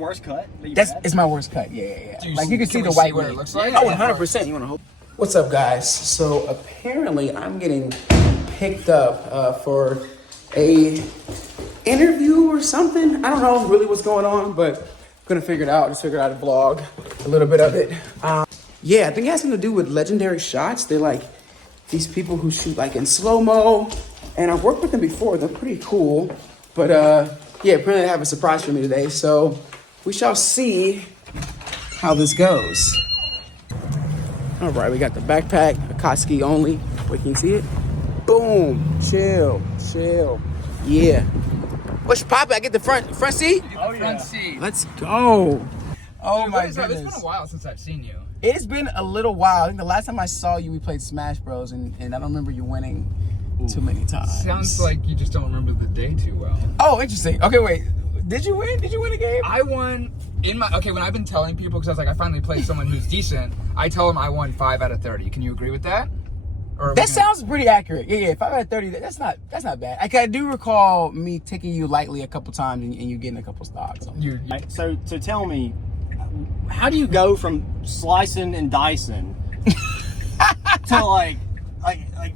worst cut? It's my worst cut. Yeah. Like you can see the white what it looks like. Oh, 100%. You want to hold? What's up, guys? So apparently, I'm getting picked up for a interview or something. I don't know really what's going on, but I'm gonna figure it out. Just figured out a vlog, a little bit of it. Yeah, I think it has something to do with legendary shots. They're like these people who shoot like in slow-mo, and I've worked with them before. They're pretty cool, but yeah, apparently they have a surprise for me today. So we shall see how this goes. All right, we got the backpack, Akatsuki only. Wait, can you see it? Boom, chill. Yeah. What's poppin'? I get the front seat? Oh, yeah. Front seat. Let's go. Oh, dude, my goodness. goodness. It's been a while since I've seen you. It's been a little while. I think the last time I saw you, we played Smash Bros. And I don't remember you winning too many times. Sounds like you just don't remember the day too well. Oh, interesting. Okay, wait. Did you win? Did you win a game? I won when I've been telling people, because I was like, I finally played someone who's decent, I tell them I won 5 out of 30. Can you agree with that? Or that sounds pretty accurate. Yeah, 5 out of 30. That's not bad. I do recall me taking you lightly a couple times and you getting a couple stocks. So tell me, how do you go from slicing and dicing to like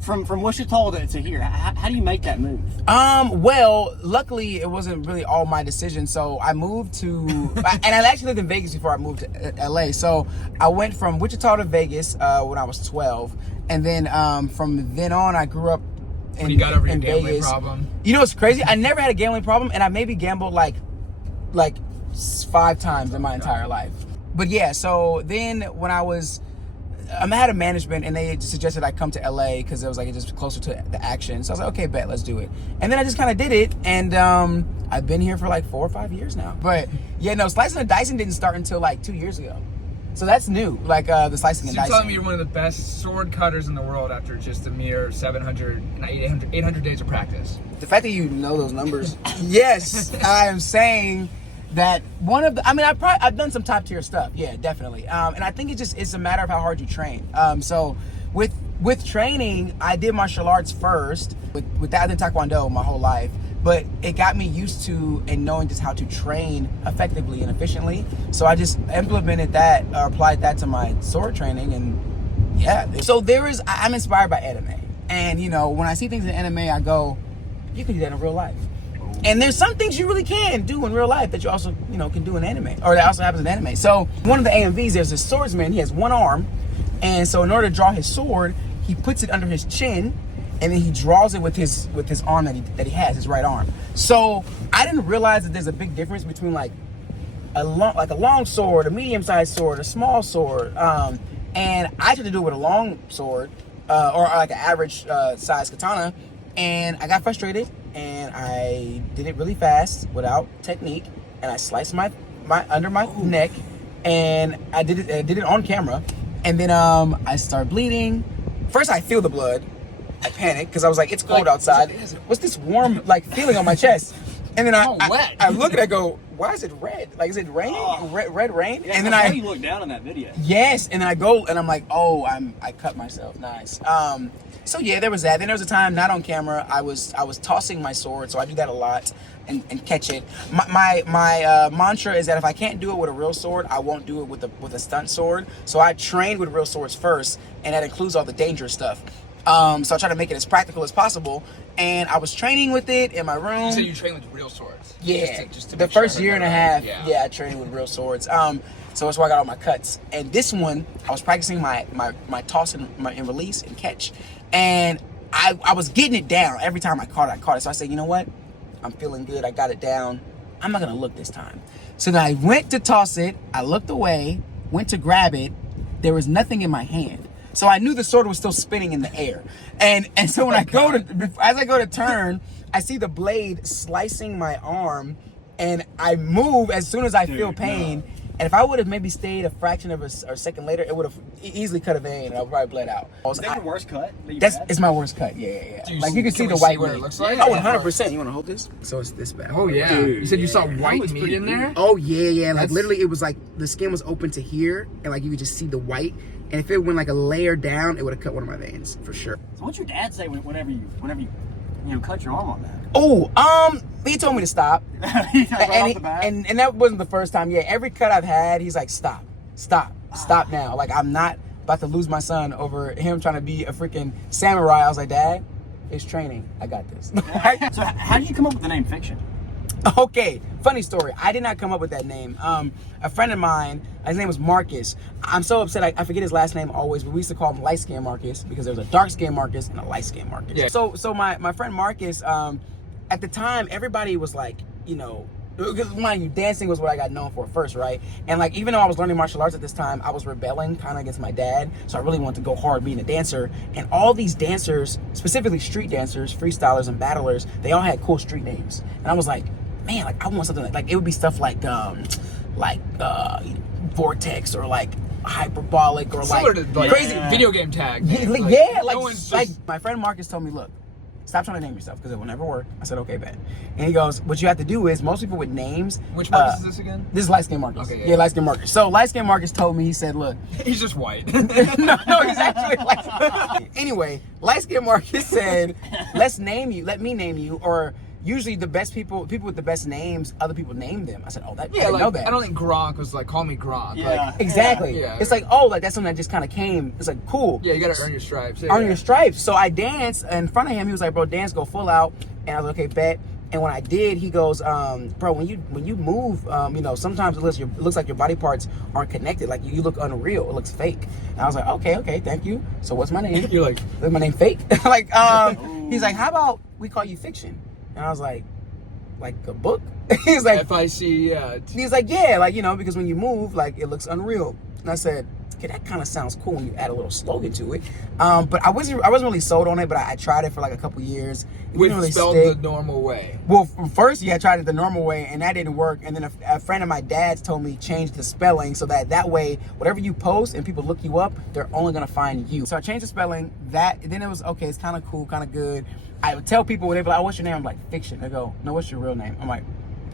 from Wichita to here? How do you make that move? Well, luckily it wasn't really all my decision. So I moved to, and I actually lived in Vegas before I moved to LA. So I went from Wichita to Vegas when I was 12, and then from then on I grew up in, you got over your in gambling Vegas. problem. You know what's crazy? I never had a gambling problem, and I maybe gambled like 5 times in my entire life. But yeah, so then when I had a management and they suggested I come to LA because it was like it's just closer to the action. So I was like, okay, bet, let's do it. And then I just kind of did it, and I've been here for like 4 or 5 years now. But yeah, no, slicing and dicing didn't start until like 2 years ago. So that's new, like the slicing and dicing. You're telling me you're one of the best sword cutters in the world after just a mere 800 days of practice. The fact that you know those numbers, yes, I am saying that I've done some top tier stuff, yeah, definitely, and I think it's a matter of how hard you train. So with training, I did martial arts first. With that, I did Taekwondo my whole life, but it got me used to and knowing just how to train effectively and efficiently. So I just implemented that, applied that to my sword training, and yeah. So I'm inspired by anime, and when I see things in anime, I go, you can do that in real life. And there's some things you really can do in real life that you also, can do in anime, or that also happens in anime. So one of the AMVs, there's this swordsman. He has one arm, and so in order to draw his sword, he puts it under his chin, and then he draws it with his arm that he has, his right arm. So I didn't realize that there's a big difference between like a long sword, a medium-sized sword, a small sword, and I tried to do it with a long sword, or like an average size katana, and I got frustrated. And I did it really fast without technique, and I sliced my under my neck, and I did it on camera, and then I started bleeding. First, I feel the blood. I panicked because I was like, it's cold outside. What's this warm feeling on my chest? And then I look and I go, why is it red? Like, is it raining? Red rain? Yeah, and then you look down in that video. Yes, and then I go and I'm like, oh, I cut myself. Nice. So yeah, there was that. Then there was a time, not on camera, I was tossing my sword, so I do that a lot and catch it. My mantra is that if I can't do it with a real sword, I won't do it with a stunt sword. So I trained with real swords first, and that includes all the dangerous stuff. So I try to make it as practical as possible. And I was training with it in my room. So you train with real swords? Yeah, just to the first year and a half. Yeah, I trained with real swords. So that's where I got all my cuts. And this one, I was practicing my toss and release and catch. And I was getting it down every time I caught it. So I said, you know what? I'm feeling good. I got it down. I'm not gonna look this time. So then I went to toss it. I looked away, went to grab it. There was nothing in my hand. So I knew the sword was still spinning in the air. And so when as I go to turn, I see the blade slicing my arm, and I move as soon as I feel pain. No. And if I would have maybe stayed a fraction of a second later, it would have easily cut a vein and I would probably bled out. Is that your worst cut? It's my worst cut. Yeah. Like you can see the white what it looks like. Oh, 100%. You want to hold this? So it's this bad. Oh yeah. Dude, you said you saw white meat in there? Oh yeah. Like literally, it was like the skin was open to here, and like you could just see the white. And if it went like a layer down, it would have cut one of my veins for sure. So what's your dad say whenever you cut your arm on that. Oh, he told me to stop. Right off the bat? And that wasn't the first time. Yeah, every cut I've had, he's like, stop now. Like, I'm not about to lose my son over him trying to be a freaking samurai. I was like, Dad, it's training. I got this. So how did you come up with the name Fik-Shun? Okay, funny story. I did not come up with that name. A friend of mine, his name was Marcus. I'm so upset, I forget his last name always, but we used to call him Light Skin Marcus because there was a dark skin Marcus and a light skin Marcus. Yeah. So my friend Marcus, at the time, everybody was like, you know, because mind you, dancing was what I got known for first, right? And like, even though I was learning martial arts at this time, I was rebelling kind of against my dad. So I really wanted to go hard being a dancer. And all these dancers, specifically street dancers, freestylers and battlers, they all had cool street names. And I was like, man, like I want something like it would be stuff like Vortex or like Hyperbolic or Similar like to like crazy video game tag. yeah, like, no one's like just... my friend Marcus told me, look, stop trying to name yourself because it will never work. I said, okay, bet. And he goes, what you have to do is, most people with names. Which Marcus is this again? This is Light Skin Marcus. Okay, yeah, Light Skin Marcus. So Light Skin Marcus told me, he said, look. He's just white. no, he's actually like. Anyway, Light Skin Marcus said, let me name you, or usually the best people with the best names, other people name them. I said, oh, that, Yeah, I didn't like, know that. I don't think Gronk was like, call me Gronk. Yeah. Like, Exactly. Yeah. It's like, oh, like that's something that just kind of came. It's like, cool. yeah, you gotta earn your stripes. Yeah, Earn yeah. your stripes. So I danced in front of him. He was like, bro, dance, go full out. And I was like, okay, bet. And when I did, he goes, bro, when you move, you know, sometimes it looks like your body parts aren't connected. Like you look unreal. It looks fake. And I was like, okay, thank you. So what's my name? You're like, Is my name fake? Like, he's like, how about we call you Fik-Shun? And I was like a book? He's like, FIC, yeah. he's like, yeah, like, you know, because when you move, like, it looks unreal. And I said, okay, that kind of sounds cool when you add a little slogan to it. But I wasn't really sold on it, but I tried it for like a couple years. It didn't really Spelled stick. the normal way. Well, first, yeah, I tried it the normal way, and that didn't work. And then a friend of my dad's told me change the spelling so that way, whatever you post and people look you up, they're only gonna find you. So I changed the spelling. Then it was okay. It's kind of cool, kind of good. I would tell people when they be like, "What's your name?" I'm like, Fik-Shun. They go, "No, what's your real name?" I'm like,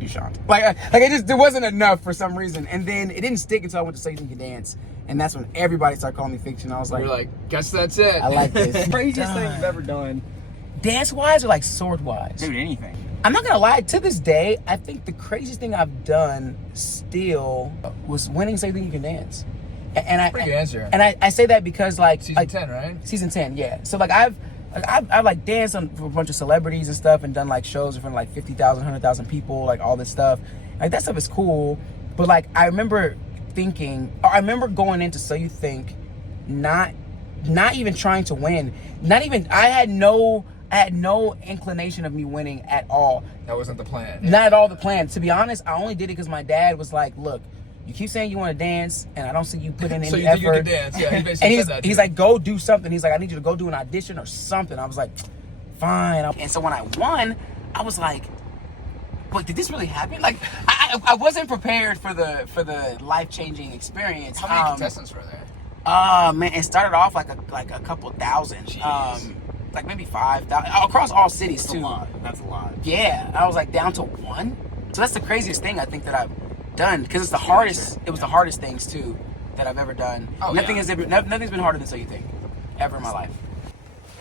Fik-Shun. Like it wasn't enough for some reason. And then it didn't stick until I went to So You Think You Dance, and that's when everybody started calling me Fik-Shun. I was like, You're like, guess that's it. I like this. Craziest thing you've ever done. Dance wise or like sword wise? Dude, anything. I'm not gonna lie, to this day, I think the craziest thing I've done still was winning So You Think You Can Dance. And Pretty good answer. And I say that because like Season 10, right? Season 10, yeah. So like I've like danced for a bunch of celebrities and stuff and done like shows in front of like 50,000, 100,000 people, like all this stuff. Like that stuff is cool. But like I remember going into So You Think not even trying to win. I had no inclination of me winning at all. That wasn't the plan. Not at all the plan. To be honest, I only did it because my dad was like, look, you keep saying you want to dance, and I don't see you put in any So you effort. think you can dance? Yeah, he basically And said that. he's like, go do something. He's like, I need you to go do an audition or something. I was like, fine. And so when I won, I was like, wait, did this really happen? Like, I wasn't prepared for the life-changing experience. How many contestants were there? Man, it started off like a couple thousand. Jeez. Like maybe 5,000 across all cities too. That's a lot. Yeah, I was like down to 1. So that's the craziest thing I think that I've done because it's the hardest. It was the hardest things too that I've ever done. Oh, nothing's been harder than So You Think ever in my life.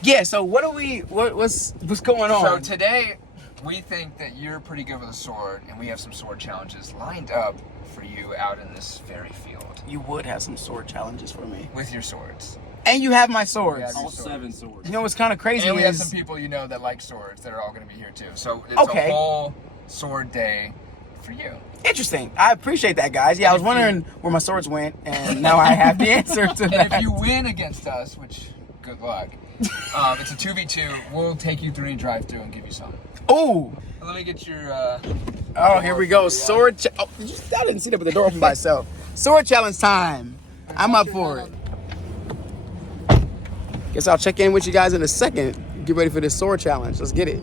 Yeah. So what's going on? So today, we think that you're pretty good with a sword, and we have some sword challenges lined up for you out in this fairy field You would have some sword challenges for me, with your swords. and you have my swords. Yeah, All 7 swords. You know what's kind of crazy And we have is some people you know that like swords that are all going to be here too. So it's Okay. a whole sword day for you. interesting. I appreciate that, guys. Yeah, I was wondering where my swords went, and now I have the answer to And that. if you win against us, which good luck, it's a 2v2. We'll take you through any drive-through and give you some. Ooh. Let me get your. Oh, here we go. Sword. I didn't see that, but the door opened by itself. Sword challenge time. I'm up for it. Guess I'll check in with you guys in a second. Get ready for this sword challenge. Let's get it.